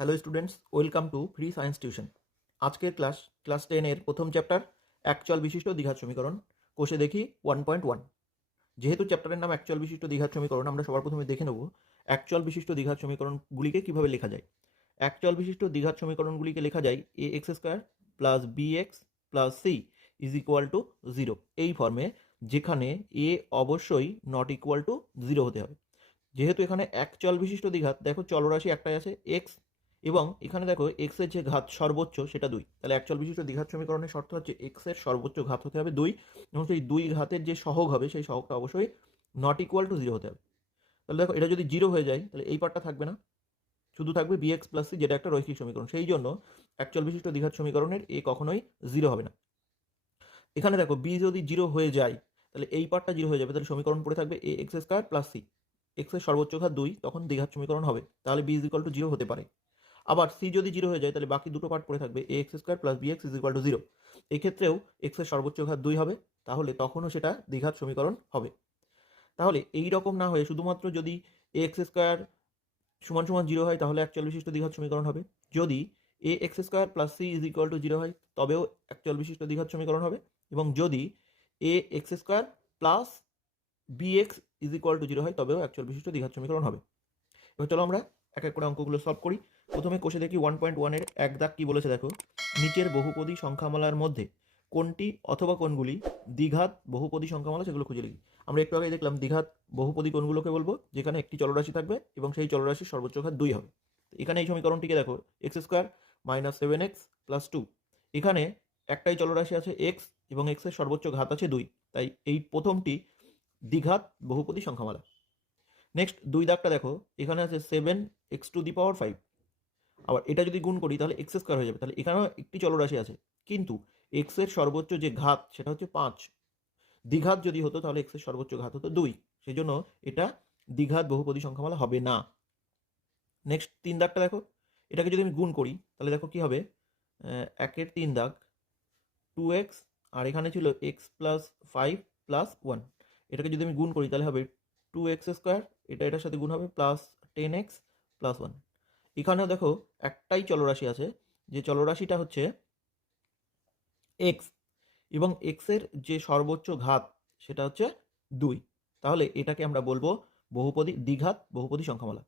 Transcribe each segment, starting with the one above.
Hello students, welcome to free science tuition. আজকের class 10-এর প্রথম chapter একচল বিশিষ্ট দ্বিঘাত সমীকরণ। কোষে দেখি 1.1। যেহেতু চ্যাপ্টারের নাম একচল বিশিষ্ট দ্বিঘাত সমীকরণ, আমরা সবার প্রথমে দেখে নেব একচল বিশিষ্ট দ্বিঘাত সমীকরণগুলিকে কিভাবে লেখা যায়। একচল বিশিষ্ট দ্বিঘাত সমীকরণগুলিকে লেখা যায় a x square plus b x plus c is equal to 0 এই ফর্মে, যেখানে এ অবশ্যই নট ইকুয়াল টু 0 হতে হবে। যেহেতু এখানে একচল বিশিষ্ট দ্বিঘাত, দেখো চলরাশি একটাই আছে এক্স, এবং এখানে দেখো এক্স এর যে ঘাত সর্বোচ্চ সেটা 2, তাহলে একচল বিশিষ্ট দ্বিঘাত সমীকরণের শর্ত হচ্ছে এক্স এর সর্বোচ্চ ঘাত হতে হবে 2, এবং সেই 2 ঘাতের যে সহগ হবে সেই সহগটা অবশ্যই নট ইকুয়াল টু 0 হতে হবে। তাহলে দেখো এটা যদি 0 হয়ে যায় তাহলে এই পার্টটা থাকবে না, শুধু থাকবে বি এক্স প্লাস সি, যেটা একটা রৈখিক সমীকরণ। সেই জন্য একচল বিশিষ্ট দ্বিঘাত সমীকরণের এ কখনোই 0 হবে না। এখানে দেখো বি যদি 0 হয়ে যায় তাহলে এই পার্টটা 0 হয়ে যাবে, তাহলে সমীকরণ পড়ে থাকবে a x square plus c, x এর সর্বোচ্চ ঘাত 2, তখন দ্বিঘাত সমীকরণ হবে, তাহলে বি ইজ ইকুয়াল টু 0 হতে পারে। আবার সি যদি 0 হয়ে যায় তাহলে বাকি দুটো পার্ট পড়ে থাকবে a x square plus b x is equal to 0। এক্ষেত্রেও এক্স এর সর্বোচ্চ ঘাত 2 হবে, তাহলে তখনও সেটা দ্বিঘাত সমীকরণ হবে। তাহলে এই রকম না হয়ে শুধুমাত্র যদি এ এক্স স্কোয়ার সমান সমান 0 হয় তাহলে একচল বিশিষ্ট দ্বিঘাত সমীকরণ হবে। যদি a x square plus c is equal to 0 হয় তবেও একচল বিশিষ্ট দ্বিঘাত সমীকরণ হবে, এবং যদি a x square plus b x is equal to 0 হয় তবেও একচল বিশিষ্ট দ্বিঘাত সমীকরণ হবে। এবার চলো আমরা এক এক করে অঙ্কগুলো সলভ করি। প্রথমে কোষে দেখি 1.1-এর এক দাগ কি বলেছে দেখো, নিচের বহুপদী সংখ্যামালার মধ্যে কোনটি অথবা কোনগুলি দ্বিঘাত বহুপদী সংখ্যামালা সেগুলো খুঁজে লিখি। আমরা একটু আগে দেখলাম দ্বিঘাত বহুপদী কোনগুলোকে বলবো, যেখানে একটি চলরাশি থাকবে এবং সেই চলরাশির সর্বোচ্চ ঘাত 2 হবে। এখানে এই সমীকরণটিকে দেখো x square minus 7x plus 2, এখানে একটাই চলরাশি আছে এক্স এবং এক্স এর সর্বোচ্চ ঘাত আছে 2, তাই এই প্রথমটি দ্বিঘাত বহুপদী সংখ্যামালা। নেক্সট 2 দাগটা দেখো, এখানে আছে 7x⁵, আবার এটা যদি গুণ করি তাহলে এক্স স্কোয়ার হয়ে যাবে, তাহলে এখানেও একটি চলরাশি আছে, কিন্তু এক্স এর সর্বোচ্চ যে ঘাত সেটা হচ্ছে 5। দ্বিঘাত যদি হতো তাহলে এক্স এর সর্বোচ্চ ঘাত হতো 2, সেই জন্য এটা দ্বিঘাত বহুপদী সংখ্যামালা হবে না। নেক্সট 3 দাগটা দেখো, এটাকে যদি আমি গুণ করি তাহলে দেখো কি হবে, 1-এর 3 দাগ 2x, আর এখানে ছিল এক্স প্লাস 5 প্লাস 1, এটাকে যদি আমি গুণ করি তাহলে হবে 2x স্কোয়ার, এটার সাথে গুণ হবে প্লাস 10x প্লাস 1। এখানেও দেখো একটাই চলরাশি আছে, যে চলরাশিটা হচ্ছে এক্স, এবং এক্স এর যে সর্বোচ্চ ঘাত সেটা হচ্ছে 2, তাহলে এটাকে আমরা বলবো বহুপদী দ্বিঘাত বহুপদী সংখ্যামালা।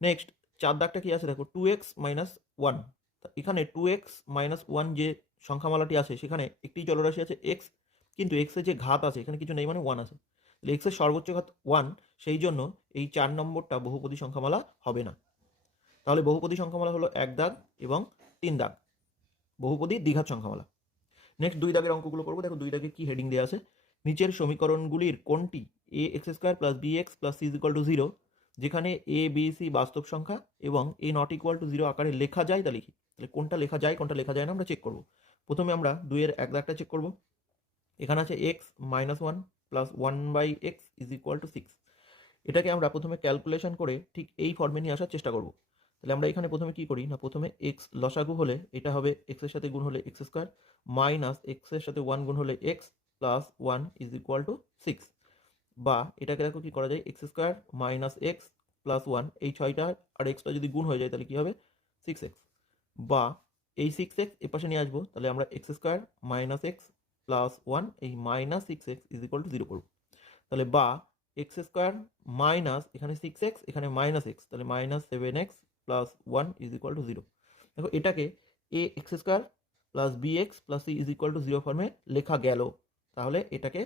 নেক্সট 4 দাগটা কি আছে দেখো, 2x-1, এখানে 2x-1 যে সংখ্যামালাটি আছে সেখানে একটি চলরাশি আছে x, কিন্তু x এর যে ঘাত আছে এখানে কিছু নেই, মানে 1 আছে, তাহলে x এর সর্বোচ্চ ঘাত 1, সেই জন্য এই 4 নম্বরটা বহুপদী সংখ্যামালা হবে না। তাহলে বহুপদী সংখ্যামালা হলো 1 দাগ এবং 3 দাগ, বহুপদী দ্বিঘাত সংখ্যামালা। নেক্সট 2 দাগের অঙ্কগুলো করবো। দেখো 2 দাগে কি হেডিং দেওয়া আছে, নিচের সমীকরণগুলির কোনটি a x square plus b x plus c is equal to 0, যেখানে এ বি সি বাস্তব সংখ্যা এবং এ নট ইকুয়াল টু 0 আকারে লেখা যায় তা লিখি। তাহলে কোনটা লেখা যায় কোনটা লেখা যায় না আমরা চেক করব। প্রথমে আমরা 2-এর এক দাগটা চেক করব। এখানে আছে x-1 plus 1/x is equal two 6, এটাকে আমরা প্রথমে ক্যালকুলেশন করে ঠিক এই ফর্মে নিয়ে আসার চেষ্টা করব। তাহলে আমরা এখানে প্রথমে কি করি না, প্রথমে এক্স লসাগু হলে এটা হবে এক্স এর সাথে গুণ হলে এক্স স্কোয়ার মাইনাস এক্স এর সাথে 1 গুণ হলে x plus 1 is equal two 6, বা এটাকে দেখো কি করা যায়, x square minus x plus 1, এই 6টা আর এক্সটা যদি গুণ হয়ে যায় তাহলে কি হবে 6x, বা এই 6x এর পাশে নিয়ে আসবো, তাহলে আমরা x square minus x plus 1 এই minus 6x is equal to 0 করবো। তাহলে বা এক্স স্কোয়ার মাইনাস এখানে 6x এখানে মাইনাস এক্স, তাহলে minus 7x plus 1 is equal to 0। দেখো এটাকে a x square plus b x plus c is equal to 0 ফর্মে লেখা গেল, তাহলে এটাকে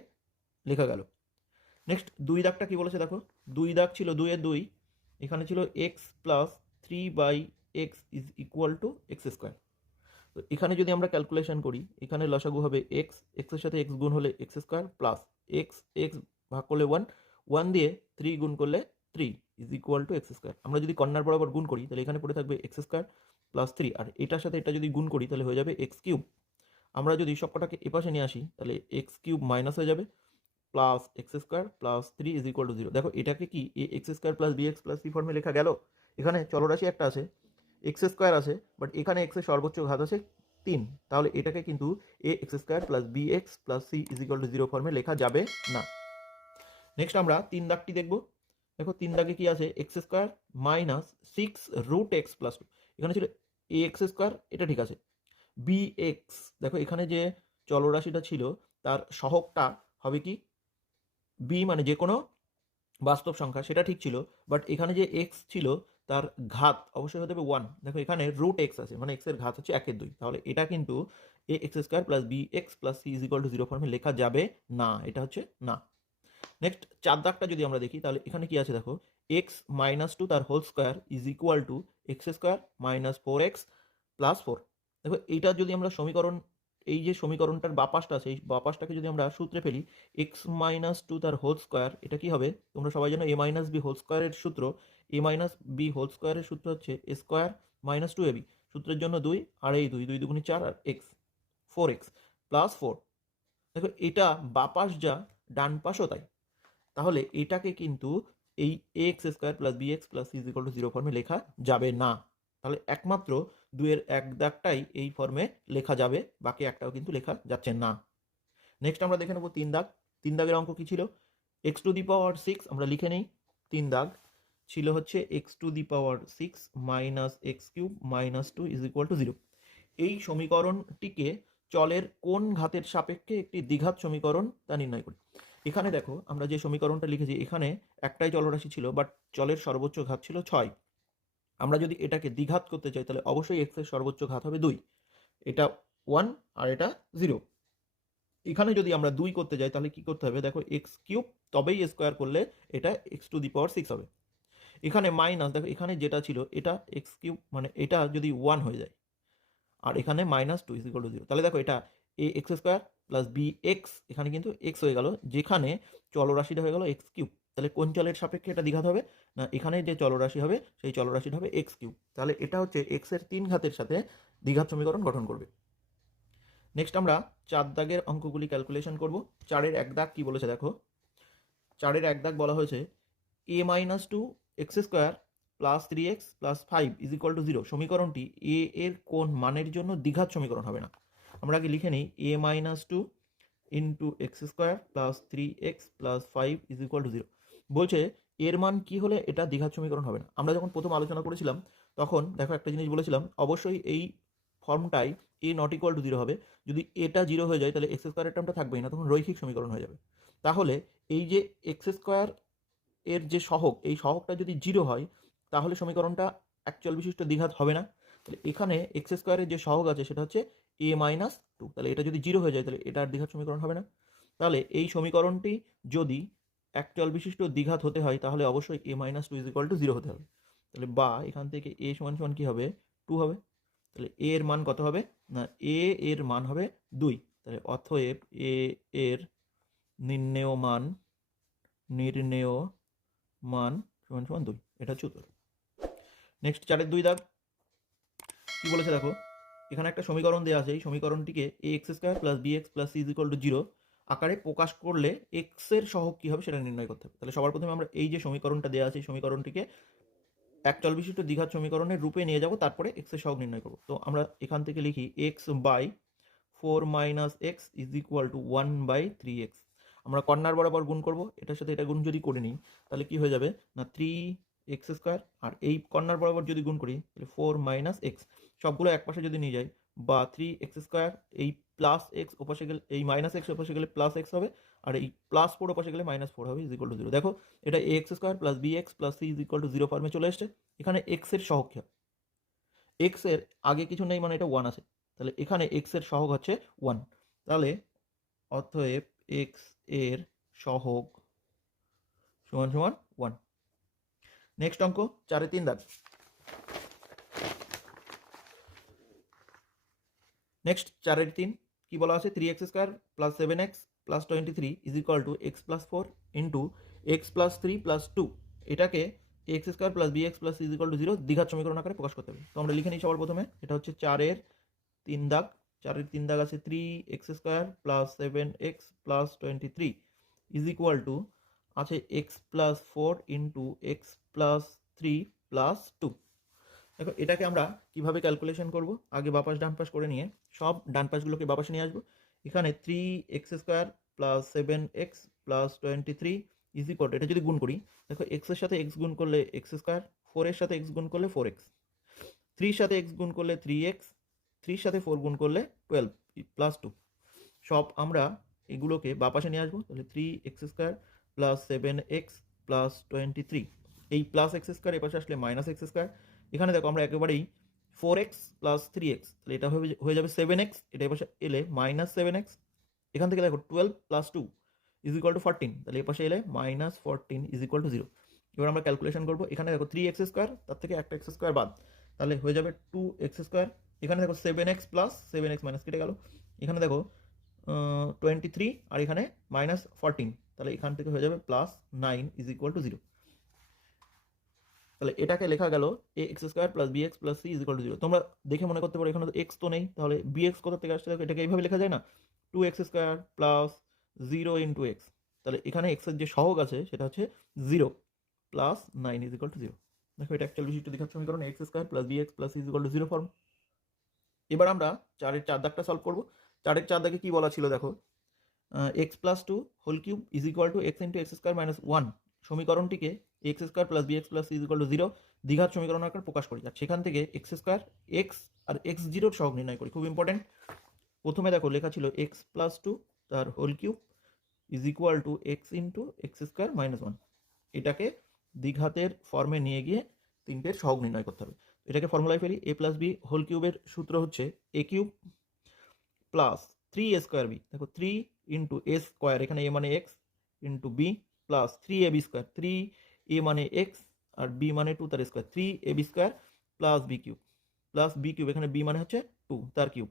লেখা গেল। নেক্সট 2 দাগটা কি বলেছে দেখো, 2 দাগ ছিল 2-এর 2, এখানে ছিল x plus 3/x is equal to x square. তো এখানে যদি আমরা ক্যালকুলেশন করি, এখানে লসাগু হবে এক্স, এক্সের সাথে এক্স গুণ হলে x square plus x x ভাগ করলে 1, 1 দিয়ে 3 গুণ করলে 3 is equal to x square. আমরা যদি কর্নার বরাবর গুণ করি তাহলে এখানে পড়ে থাকবে এক্স স্কোয়ার প্লাস 3, আর এটার সাথে এটা যদি গুণ করি তাহলে হয়ে যাবে এক্স কিউব। আমরা যদি সবকটাকে এপাশে নিয়ে আসি তাহলে এক্স কিউব মাইনাস হয়ে যাবে plus x square plus 3 is equal to 0। দেখো এটাকে কি a x square plus b x plus c ফর্মে লেখা গেল। এখানে চলরাশি একটা আছে এক্স স্কোয়ার আছে, বাট এখানে এক্স এর সর্বোচ্চ ঘাত আছে 3, তাহলে এটাকে কিন্তু a x square plus b x plus c is equal to 0 ফর্মে লেখা যাবে না। নেক্সট আমরা 3 দাগটি দেখব। দেখো 3 দাগে কি আছে, এক্স স্কোয়ার মাইনাস 6√x+2। এখানে ছিল এ এক্স স্কোয়ার, এটা ঠিক আছে। বি এক্স, দেখো এখানে যে চলরাশিটা ছিল তার সহগটা হবে কি বি, মানে যে কোনো বাস্তব সংখ্যা, সেটা ঠিক ছিল। বাট এখানে যে এক্স ছিল তার ঘাত অবশ্যই হতে হবে 1। দেখো এখানে √x আছে, মানে এক্স এর ঘাত হচ্ছে 1/2। তাহলে এটা কিন্তু a x square plus b x plus c is equal to 0 ফর্মে লেখা যাবে না, এটা হচ্ছে না। নেক্সট 4 দাগটা যদি আমরা দেখি তাহলে এখানে কি আছে দেখো, x-2 তার whole square is equal to x square minus 4x+4। দেখো এইটা যদি আমরা সমীকরণ, এই যে সমীকরণটার বাপাশটা আছে, এই বাপাশটাকে যদি আমরা সূত্রে ফেলি, x-2 তার হোল স্কোয়ার, এটা কি হবে তোমরা সবাই জানো a-b হোল স্কোয়ারের সূত্র। a-b হোল স্কোয়ারের সূত্র হচ্ছে a স্কোয়ার মাইনাস 2ab, সূত্রের জন্য 2 আর এই 2 2 4 আর x 4x+4। দেখো এটা বাপাশ যা ডান পাশও তাই, তাহলে এটাকে কিন্তু এই a x square plus b x plus c is equal to 0 ফর্মে লেখা যাবে না। তাহলে একমাত্র 2-এর 1 দাগটাই এই ফর্মে লেখা যাবে, বাকি একটাও কিন্তু লেখা যাচ্ছে না। নেক্সট আমরা দেখে নেব 3 দাগ। 3 দাগের অঙ্ক কি ছিল, x⁶ আমরা লিখে নেই। 3 দাগ ছিল হচ্ছে x⁶ minus x³ minus 2 is equal to 0। এই সমীকরণটিকে চলের কোন ঘাতের সাপেক্ষে একটি দ্বিঘাত সমীকরণ তা নির্ণয় করি। এখানে দেখো আমরা যে সমীকরণটা লিখেছি, এখানে একটাই চলরাশি ছিল, বাট চলের সর্বোচ্চ ঘাত ছিল 6। আমরা যদি এটাকে দ্বিঘাত করতে চাই তাহলে অবশ্যই এক্স এর সর্বোচ্চ ঘাত হবে 2, এটা 1 আর এটা 0। এখানে যদি আমরা 2 করতে যাই তাহলে কি করতে হবে, দেখো x³ তবেই স্কোয়ার করলে এটা x⁶ হবে। এখানে মাইনাস, দেখো এখানে যেটা ছিল এটা x³ মানে এটা যদি 1 হয়ে যায়, আর এখানে -2 ইজ ইকুয়াল টু 0। তাহলে দেখো এটা a x square plus b x, এখানে কিন্তু এক্স হয়ে গেল, যেখানে চলরাশিটা হয়ে গেল x³। তাহলে কোন চলের সাপেক্ষে এটা দ্বিঘাত হবে না, এখানে যে চলরাশি হবে সেই চলরাশিটা হবে x³। তাহলে এটা হচ্ছে x এর 3 ঘাতের সাথে দ্বিঘাত সমীকরণ গঠন করবে। নেক্সট আমরা 4 দাগের অঙ্কগুলি ক্যালকুলেশন করব। 4-এর 1 দাগ কি বলেছে দেখো, 4-এর 1 দাগ বলা হয়েছে a-2x² plus 3x plus 5 is equal to 0 সমীকরণটি এ এর কোন মানের জন্য দ্বিঘাত সমীকরণ হবে না। আমরা আগে লিখে নিই a-2 into x² plus 3x plus 5 is equal to 0। বলছে এর মান কি হলে এটা দ্বিঘাত সমীকরণ হবে না। আমরা যখন প্রথম আলোচনা করেছিলাম তখন দেখো একটা জিনিস বলেছিলাম, অবশ্যই এই ফর্মটাই এ নট ইকুয়াল টু 0 হবে। যদি এটা 0 হয়ে যায় তাহলে এক্স স্কোয়ারের টার্মটা থাকবেই না, তখন রৈখিক সমীকরণ হয়ে যাবে। তাহলে এই যে x² এর যে সহগ, এই সহগটা যদি 0 হয় তাহলে সমীকরণটা অ্যাকচুয়াল বিশিষ্ট দ্বিঘাত হবে না। তাহলে এখানে x² এর যে সহগ আছে সেটা হচ্ছে a-2, তাহলে এটা যদি 0 হয়ে যায় তাহলে এটা আর দ্বিঘাত সমীকরণ হবে না। তাহলে এই সমীকরণটি যদি অ্যাকচুয়াল বিশিষ্ট দ্বিঘাত হতে হয় তাহলে অবশ্যই a-2 ইজ ইকুয়াল টু 0 হতে হবে। তাহলে বা এখান থেকে a সমান সমান কি হবে, 2 হবে। তাহলে a এর মান কত হবে না, a এর মান হবে 2। তাহলে অতএব a এর নির্ণেয় মান সমান সমান 2, এটা হচ্ছে উত্তর। নেক্সট 4-এর 2 দাগ কি বলেছে দেখো, এখানে একটা সমীকরণ দেওয়া আছে, এই সমীকরণটিকে ax² plus bx plus c is equal to 0 আকারে প্রকাশ করলে এক্স এর সহগ কি হবে সেটা নির্ণয় করতে হবে। তাহলে সবার প্রথমে আমরা এই যে সমীকরণটা দেওয়া আছে এই সমীকরণটিকে একচল বিশিষ্ট দ্বিঘাত সমীকরণের রূপে নিয়ে যাব, তারপরে এক্স এর সহগ নির্ণয় করব। তো আমরা এখান থেকে লিখি x/4 - x is equal two 1/3x। আমরা কর্নার বরাবর গুণ করব, এটার সাথে এটা গুণ যদি করে নিই তাহলে কি হয়ে যাবে না 3x², আর এই কর্নার বরাবর যদি গুণ করি তাহলে 4 - x, সবগুলো এক পাশে যদি নিয়ে যাই বা 3x², এই প্লাস এক্স ওপাশে গেলে এই -x ওপাশে গেলে প্লাস এক্স হবে, আর এই +4 ওপাশে গেলে -4 হবে ইজ ইকুয়াল টু 0। দেখো এটা ax² plus bx plus c is equal to 0 ফর্মে চলে এসছে। এখানে x এর সহগ কি হবে, x এর আগে কিছু নেই মানে এটা 1 আছে, তাহলে এখানে x এর সহগ হচ্ছে 1। তাহলে অতএব x এর সহগ সমান সমান 1। নেক্সট অঙ্ক 4-এর 3 দাগ। নেক্সট 4-এর 3 কি বলা আছে, 3x² plus 7x plus 23 is equal two x plus 4 into x plus 3 plus 2, এটাকে ax² plus bx plus is equal to 0 দ্বিঘাত সমীকরণ আকারে প্রকাশ করতে হবে। তো আমরা লিখে নিই সবার প্রথমে, এটা হচ্ছে 4-এর 3 দাগ। 4-এর 3 দাগ আছে 3x² plus 7x plus 23 is equal two আছে x plus 4 into x plus 3 plus 2। দেখো এটাকে আমরা কিভাবে ক্যালকুলেশন করব, আগে বাপাস ডান পাশ করে নিয়ে সব ডান পাশগুলোকে বাপাসে নিয়ে আসবো। এখানে 3x² plus 7x plus 23 is equal two, এটা যদি গুণ করি দেখো এক্সের সাথে এক্স গুণ করলে এক্স স্কোয়ার, 4 সাথে এক্স গুণ করলে 4x, 3 সাথে এক্স গুণ করলে 3x, 3 সাথে 4 গুণ করলে 12 প্লাস 2। সব আমরা এগুলোকে বা পাশে নিয়ে আসবো, তাহলে 3x² প্লাস 7x প্লাস 23, এই প্লাস এক্স স্কোয়ার এপাশে আসলে মাইনাস এক্স স্কোয়ার। এখানে দেখো আমরা একেবারেই 4x প্লাস 3x, তাহলে এটা হয়ে যাবে 7x, এটা এপাশে এলে মাইনাস 7x। এখান থেকে দেখো 12 প্লাস 2 ইজ ইকুয়াল টু 14, তাহলে এপাশে এলে মাইনাস 14 ইজ ইকুয়াল টু 0। এবার আমরা ক্যালকুলেশন করবো, এখানে দেখো 3x², তার থেকে একটা এক্স স্কোয়ার বাদ, তাহলে হয়ে যাবে 2x²। এখানে দেখো 7x প্লাস 7x মাইনাস কেটে গেল, এখানে দেখো 23 আর এখানে মাইনাস 14, তাহলে এখান থেকে হয়ে যাবে প্লাস 9 ইজ ইকুয়াল টু 0। তাহলে এটাকে লেখা গেল ax² plus bx plus c is equal to 0। তোমরা দেখে মনে করতে পারো এখানে তো এক্স তো নেই, তাহলে bx কোথা থেকে আসছে, দেখো এটাকে এইভাবে লেখা যায় না, 2x² প্লাস 0 ইন্টু এক্স, তাহলে এখানে এক্স এর যে সহগ আছে সেটা হচ্ছে 0 প্লাস 9 ইজ ইকুয়াল টু 0। দেখো এটা অ্যাকচুয়াল বিশিষ্ট দ্বিঘাত সমীকরণ ax² plus bx plus c is equal to 0 form. এবার আমরা 4-এর 4 দাগটা সলভ করবো। 4-এর 4 দাগে কি বলা ছিল দেখো, x plus 2 whole cube is equal to x into x square minus 1 সমীকরণটিকে x² plus bx plus c is equal to 0 দ্বিঘাত সমীকরণ আকারে প্রকাশ করি, আর সেখান থেকে x² এক্স আর x0 এর সহগ নির্ণয় করি। খুব ইম্পর্টেন্ট, প্রথমে দেখো লেখা ছিল এক্স প্লাস 2 তার whole cube is equal to x into x square minus 1, এটাকে দ্বিঘাতের ফর্মে নিয়ে গিয়ে তিনটের সহগ নির্ণয় করতে হবে। এটাকে ফর্মুলায় ফেলি, a প্লাস বি হোল কিউবের সূত্র হচ্ছে a cube plus 3a² b, দেখো 3 ইন্টু এ স্কোয়ার, এখানে a মানে x into b plus 3ab², 3a মানে x আর b মানে 2 তার square, 3ab² plus b cube, এখানে b মানে হচ্ছে 2 তার কিউব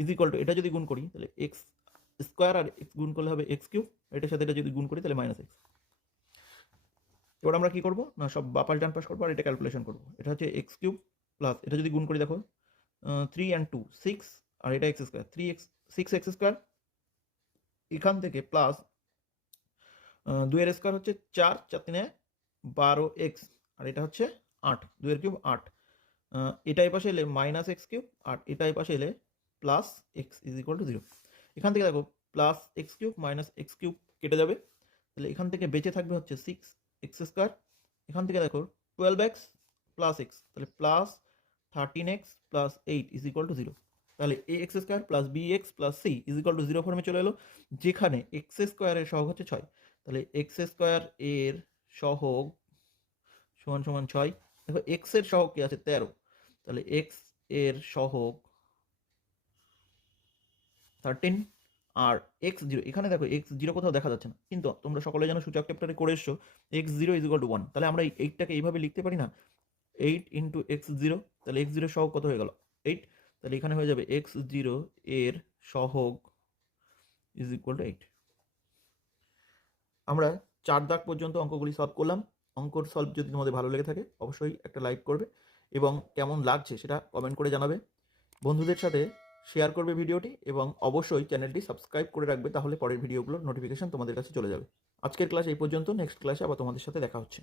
ইজ ইকুয়াল টু, এটা যদি গুণ করি তাহলে এক্স স্কোয়ার আর এক্স গুণ করলে হবে এক্স কিউব, এটার সাথে এটা যদি গুণ করি তাহলে মাইনাস এক্স। এবার আমরা কি করবো না, সব বাপাস ডান পাশ করবো আর এটা ক্যালকুলেশন করবো। এটা হচ্ছে এক্স কিউব প্লাস, এটা যদি গুণ করি দেখো 3 and 2 6, আর এটা এক্স স্কোয়ার 6x², এখান থেকে প্লাস 2 এর স্কোয়ার হচ্ছে 4, 4 3 12x, আর এটা হচ্ছে 8, 2 এর কিউব 8, এটা এই পাশে এলে মাইনাস এক্স কিউব আর এটা এই পাশে এলে plus x is equal to 0। এখান থেকে দেখো plus x cube minus x cube কেটে যাবে, তাহলে এখান থেকে বেঁচে থাকবে হচ্ছে 6x²। এখান থেকে দেখো 12x প্লাস এক্স, তাহলে plus 13x plus 8 is equal to 0। তাহলে ax² plus bx plus c is equal to 0 ফর্মে চলে এলো, যেখানে x² এর সহগ হচ্ছে 6, তাহলে x² এর সহগ সমান সমান 6। দেখো x এর সহগ কি আছে 13, তাহলে x এর সহগ 13 আর x0, এখানে দেখো x0 কোথাও দেখা যাচ্ছে না, কিন্তু তোমরা সকলে জানো সূচক চ্যাপ্টারে করে এসছো x0 ইজ ইকুয়াল টু 1, তাহলে আমরা এই 8টাকে এইভাবে লিখতে পারি না, 8 ইন্টু x0, তাহলে x0 এর সহগ কত হয়ে গেল 8, তাহলে এখানে হয়ে যাবে x0 এর সহগ ইজ ইকুয়াল টু 8। আমরা 4 দাগ পর্যন্ত অঙ্কগুলি সলভ করলাম। অঙ্কর সলভ যদি তোমাদের ভালো লেগে থাকে অবশ্যই একটা লাইক করবে এবং কেমন লাগছে সেটা কমেন্ট করে জানাবে, বন্ধুদের সাথে শেয়ার করবে ভিডিওটি এবং অবশ্যই চ্যানেলটি সাবস্ক্রাইব করে রাখবে, তাহলে পরের ভিডিওগুলোর নোটিফিকেশন তোমাদের কাছে চলে যাবে। আজকের ক্লাস এই পর্যন্ত, নেক্সট ক্লাসে আবার তোমাদের সাথে দেখা হচ্ছে।